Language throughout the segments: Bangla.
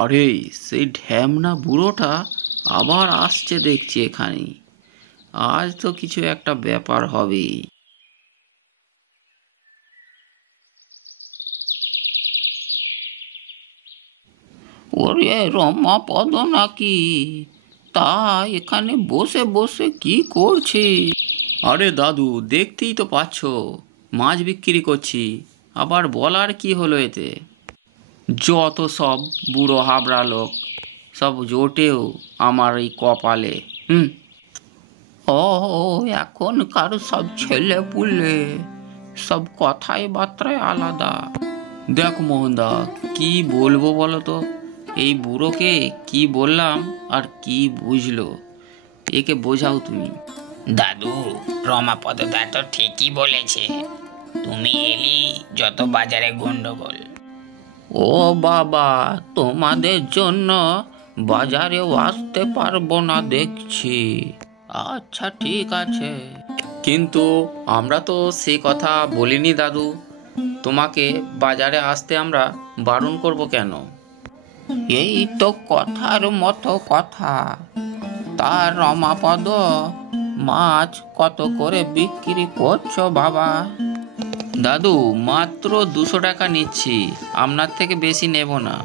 আরে, সেই ঢ্যামনা বুড়োটা আবার আসছে দেখছি এখানে। আজ তো কিছু একটা ব্যাপার হবে। ওরে রমাপদ নাকি? তা এখানে বসে বসে কি করছি? আরে দাদু, দেখতেই তো পাচ্ছ, মাছ বিক্রি করছি। আবার বলার কি হলো এতে? যত সব বুড়ো হাবড়া লোক, সব জোটেও আমার এই কপালে। হুম। ও, এখনকার সব ছেলে পুলে সব কথাই বার্তায় আলাদা। দেখ মোহনদা, কি বলবো বলো তো? এই বুড়োকে কি বললাম আর কি বুঝলো? একে বোঝাও তুমি। দাদু, রমাপদ দা তো ঠিকই বলেছে। তুমি এলি যত বাজারে গন্ডগোল। ও বাবা, তোমাদের জন্য বাজারেও আসতে পারবো না দেখছি। আচ্ছা ঠিক আছে, কিন্তু আমরা তো সে কথা বলিনি দাদু। তোমাকে বাজারে আসতে আমরা বারণ করব কেন? এই তো কথার মতো কথা। তার রমাপদ, মাছ কত করে বিক্রি করছো বাবা? দাদু, মাত্র 200 টাকা নিচ্ছি, আপনার থেকে বেশি নেব না।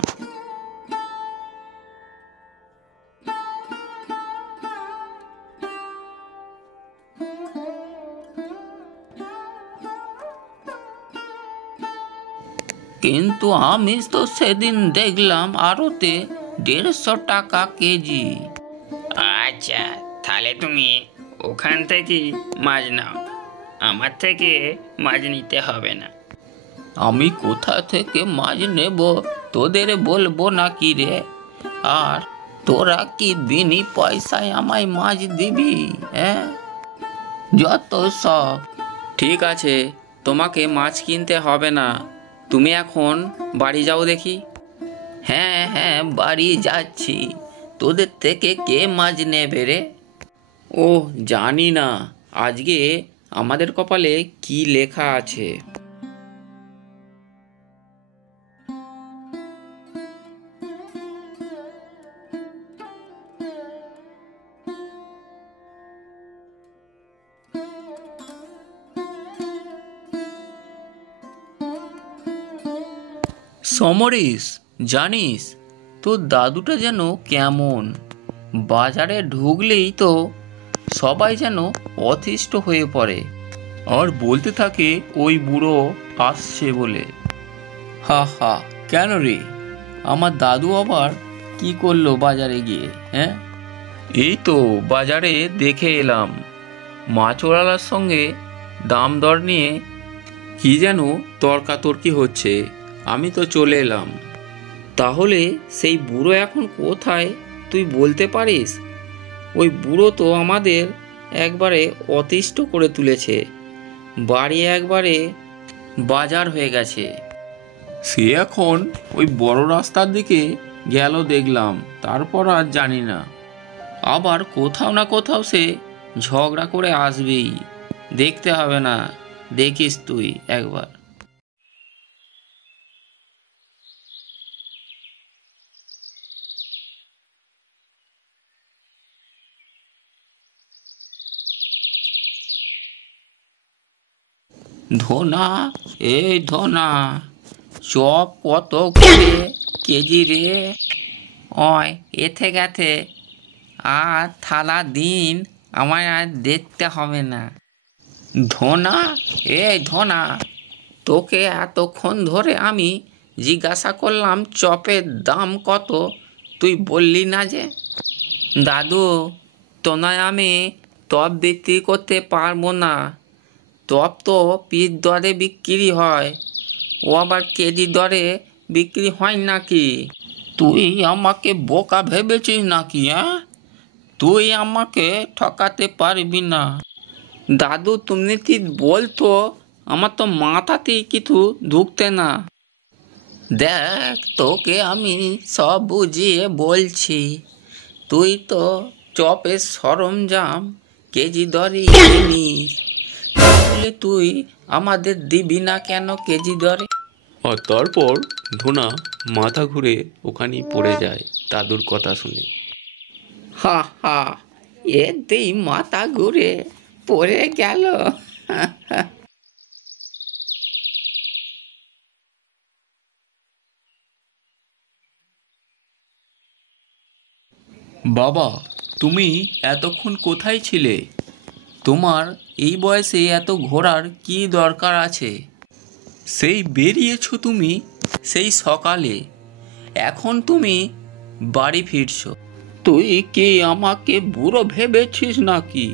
কিন্তু আমি তো সেদিন দেখলাম আড়তে 150 টাকা কেজি। আচ্ছা, তাহলে তুমি ওখান থেকে মাছ নাও, আমার থেকে মাছ নিতে হবে না। আমি কোথা থেকে মাছ নেব তোদের বলবো নাকি রে? আর তোরা কি বিনি পয়সায় আমায় মাছ দিবি? হ্যাঁ, যত সব। ঠিক আছে, তোমাকে মাছ কিনতে হবে না, তুমি এখন বাড়ি যাও দেখি। হ্যাঁ হ্যাঁ, বাড়ি যাচ্ছি। তোদের থেকে কে মাছ নেবে রে? ও, জানি না আজকে আমাদের কপালে কি লেখা আছে। সমরেশ, জানিস তোর দাদুটা যেন কেমন? বাজারে ঢুকলেই তো সবাই যেন অতিষ্ঠ হয়ে পড়ে আর বলতে থাকে ওই বুড়ো আসছে বলে। হা হা, কেন রে? আমার দাদু আবার কি করলো বাজারে গিয়ে? হ্যাঁ, এই তো বাজারে দেখে এলাম মাছওয়ালার সঙ্গে দাম দর নিয়ে কি যেন তর্কাতর্কি হচ্ছে। আমি তো চলে এলাম। তাহলে সেই বুড়ো এখন কোথায় তুই বলতে পারিস? ওই বুড়ো তো আমাদের একবারে অতিষ্ঠ করে তুলেছে, বাড়ি একবারে বাজার হয়ে গেছে। সে এখন ওই বড় রাস্তার দিকে গেল দেখলাম, তারপর আর জানি না। আবার কোথাও না কোথাও সে ঝগড়া করে আসবেই, দেখতে হবে না, দেখিস তুই একবার। ধনা, এই ধনা, চপ কত করে কেজি রে? ওই এথে গেছে, আর থালা দিন, আমায় আর দেখতে হবে না। ধনা, এই ধনা, তোকে এতক্ষণ ধরে আমি জিজ্ঞাসা করলাম চপের দাম কত, তুই বললি না যে? দাদু, তোনায় আমি টপ বিক্রি করতে পারবো না। টপ তো পিস দরে বিক্রি হয়, ও আবার কেজি দরে বিক্রি হয় নাকি? তুই আমাকে বোকা ভেবেছিস নাকি? হ্যাঁ, তুই আমাকে ঠকাতে পারবি না। দাদু, তুমি ঠিক বলতো, আমার তো মাথাতেই কিছু ঢুকতে না। দেখ, তোকে আমি সব বুঝিয়ে বলছি, তুই তো চপের সরঞ্জাম কেজি দরে কিনিস, তাহলে তুই আমাদের দিবি না কেন কেজি দরে? আর তারপর ধোনা মাথা ঘুরে ওখানেই পড়ে যায় দাদুর কথা শুনে। হা হা, এতেই মাথা ঘুরে পড়ে গেল। বাবা, তুমি এতক্ষণ কোথায় ছিলে? তোমার এই বয়সে এত ঘোরার কি দরকার আছে? সেই বেরিয়েছো তুমি সেই সকালে, এখন তুমি বাড়ি ফিরছো। তুই কি আমাকে বুড়ো ভেবেছিস নাকি?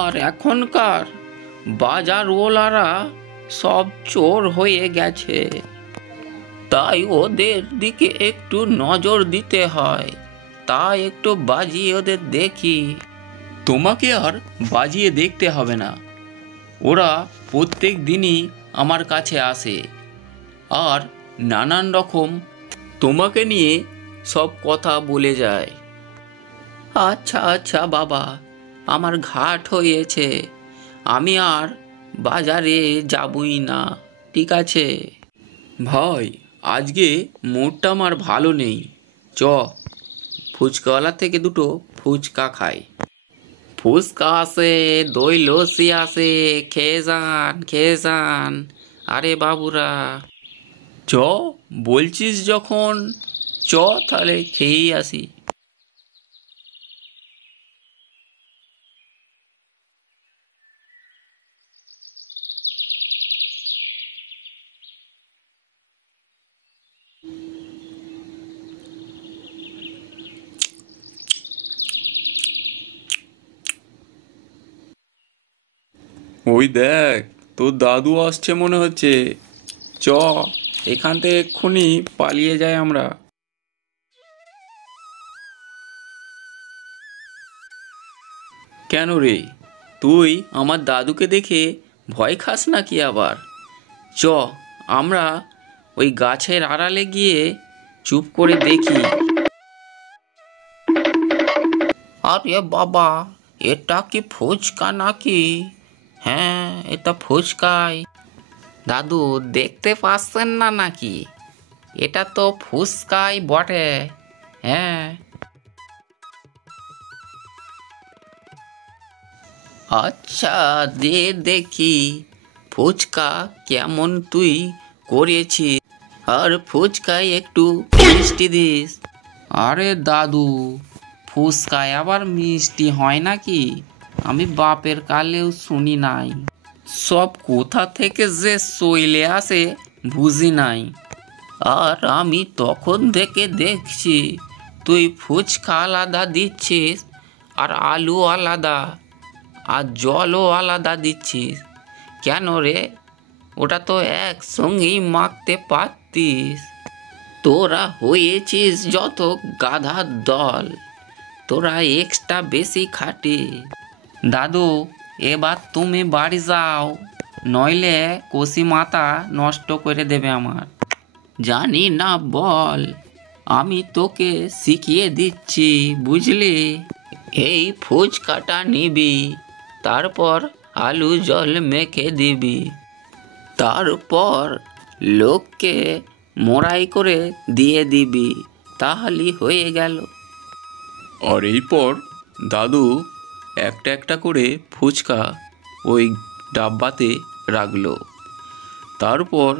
আর এখনকার বাজারওয়ালারা সব চোর হয়ে গেছে, তাই ওদের দিকে একটু নজর দিতে হয়। তাই একটু বাজিয়ে ওদের দেখি। তোমাকে আর বাজিয়ে দেখতে হবে না, ওরা প্রত্যেক দিনই আমার কাছে আসে আর নানান রকম তোমাকে নিয়ে সব কথা বলে যায়। আচ্ছা আচ্ছা বাবা, আমার ঘাট হয়েছে, আমি আর বাজারে যাবই না, ঠিক আছে? ভাই, আজকে মুডটা আমার ভালো নেই, চ ফুচকাওয়ালা থেকে দুটো ফুচকা খাই। ফুচকা আছে, দই লস্যি আছে, খেয়ে যান খেয়ে যান। আরে বাবুরা, চ বলছিস যখন, চ তাহলে খেয়েই আসি। ওই দেখ, তোর দাদু আসছে মনে হচ্ছে, চ এখান থেকে এক্ষুনি পালিয়ে যাই আমরা। কেন রে, তুই আমার দাদুকে দেখে ভয় খাস নাকি আবার? চ আমরা ওই গাছের আড়ালে গিয়ে চুপ করে দেখি। আরে বাবা, এটা কি ফুচকা নাকি? হ্যাঁ, এটা ফুচকাই। দাদু দেখতে পাচ্ছেন না নাকি? এটা তো ফুচকাই বটে। হ্যাঁ। আচ্ছা, দে দেখি ফুচকা কেমন তুই করেছিস, আর ফুচকায় একটু মিষ্টি দিস। আরে দাদু, ফুচকায় আবার মিষ্টি হয় নাকি? আমি বাপের কালেও শুনি নাই, সব কোথা থেকে যে চইলে আসে বুঝি নাই। আর আমি তখন থেকে দেখছি তুই ফুচকা আলাদা দিচ্ছিস, আর আলু আলাদা, আর জলও আলাদা দিচ্ছিস। কেন রে? ওটা তো একসঙ্গেই মাখতে পারতিস। তোরা হয়েছিস যত গাধার দল, তোরা এক্সট্রা বেশি খাটিস। দাদু, এবার তুমি বাড়ি যাও, নইলে কষি মাথা নষ্ট করে দেবে আমার। জানি না বল, আমি তোকে শিখিয়ে দিচ্ছি, বুঝলি? এই ফুচকাটা নিবি, তারপর আলু জল মেখে দিবি, তারপর লোককে মোড়াই করে দিয়ে দিবি, তাহলেই হয়ে গেল। আর এরপর দাদু একটা একটা করে ফুচকা ওই ডাব্বাতে রাখলো, তারপর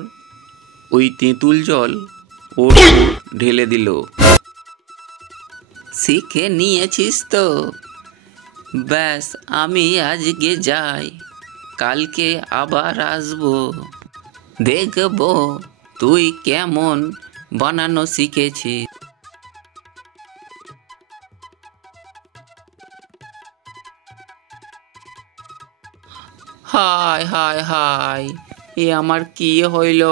ওই তেঁতুল জল ওর উপর ঢেলে দিল। শিখে নিয়েছিস তো? ব্যাস, আমি আজকে যাই, কালকে আবার আসবো, দেখবো তুই কেমন বানানো শিখেছিস। হায় হায় হায়, এ আমার কি হইল?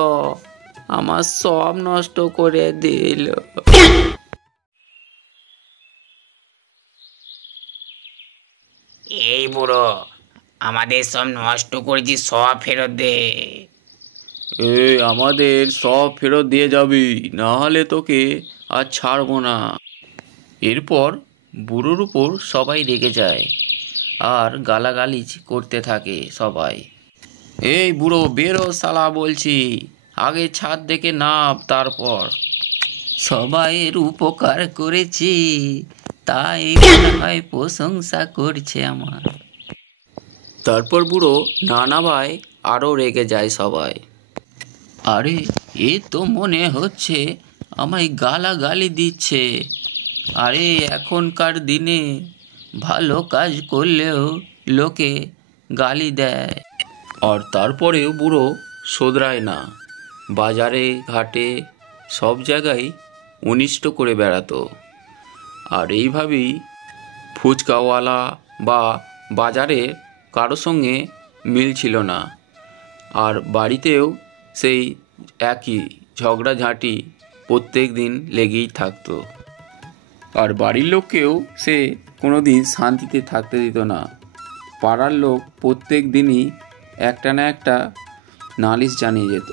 আমার সব নষ্ট করে দিল। এই বুড়ো, আমাদের সব নষ্ট করেছি, সব ফেরত দে। আমাদের সব ফেরত দিয়ে যাবি, না হলে তোকে আর ছাড়বো না। এরপর বুড়োর উপর সবাই রেগে যায় আর গালাগালি করতে থাকে সবাই। এই বুড়ো, বেরো শালা বলছি, আগে ছাদ দেখে নাপ, তারপর। সবাইয়ের উপকার করেছি, তাই মনে হয় প্রশংসা করছে আমার। তারপর বুড়ো না নামায় আরও রেগে যায় সবাই। আরে, এ তো মনে হচ্ছে আমায় গালাগালি দিচ্ছে। আরে, এখনকার দিনে ভালো কাজ করলেও লোকে গালি দেয়। আর তারপরেও বুড়ো শোধরায় না, বাজারে ঘাটে সব জায়গায় অনিষ্ট করে বেড়াতো। আর এইভাবেই ফুচকাওয়ালা বা বাজারে কারো সঙ্গে মিল ছিল না। আর বাড়িতেও সেই একই ঝগড়াঝাঁটি প্রত্যেক দিন লেগেই থাকতো। আর বাড়ির লোককেও সে কোনো দিন শান্তিতে থাকতে দিত না। পাড়ার লোক প্রত্যেক দিনই একটা না একটা নালিশ জানিয়ে যেত।